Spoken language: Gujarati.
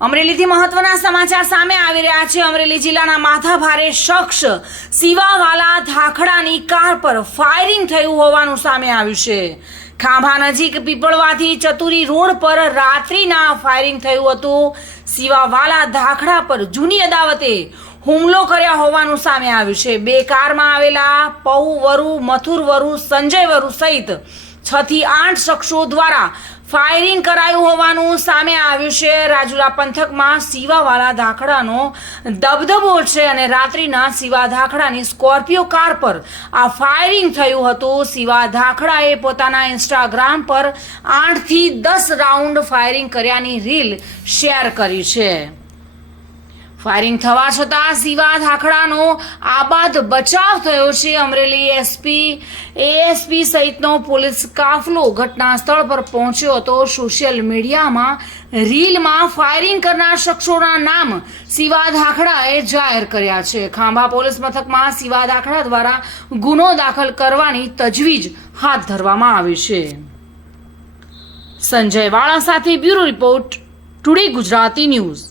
અમરેલીથી મહત્વના સમાચાર સામે આવી રહ્યા છે। અમરેલી જિલ્લાના માથાભારે શખ્સ સીવાવાલા ધાખડાની કાર પર ફાયરિંગ થયું હોવાનું સામે આવ્યું છે। ખાંભા નજીક પીપળવાથી ચતુરી રોડ પર રાત્રિના ફાયરિંગ થયું હતું। સીવાવાલા ધાખડા પર જૂની અદાવતે હુમલો કર્યા હોવાનું સામે આવ્યું છે। બે કારમાં આવેલા પૌ વરુ, મથુર વરુ, સંજય વરુ સહિત 6 થી 8 શખ્સો દ્વારા ફાયરિંગ કરાયું હોવાનું સામે આવ્યું છે। રાજુલા પંથકમાં સીવાવાલા ધાખડાનો દબદબો છે અને રાત્રિના સીવા ધાખડાની સ્કોર્પિયો કાર પર આ ફાયરિંગ થયું હતું। સીવા ધાખડાએ પોતાના ઇન્સ્ટાગ્રામ પર 8 થી 10 રાઉન્ડ ફાયરિંગ કર્યાની રીલ શેર કરી છે। ફાયરિંગ થવા છતાં સીવા ધાખડાનો આબાદ બચાવ થયો છે। અમરેલી એસપી, એએસપી સહિતનો પોલીસ કાફલો ઘટના સ્થળ પર પહોંચ્યો હતો। સોશિયલ મીડિયામાં રીલમાં ફાયરિંગ કરનાર શખ્સોના નામ સીવા ધાખડાએ જાહેર કર્યા છે। ખાંભા પોલીસ મથકમાં સીવા ધાખડા દ્વારા ગુનો દાખલ કરવાની તજવીજ હાથ ધરવામાં આવી છે। સંજય વાળા સાથે bureau report, today Gujarati news.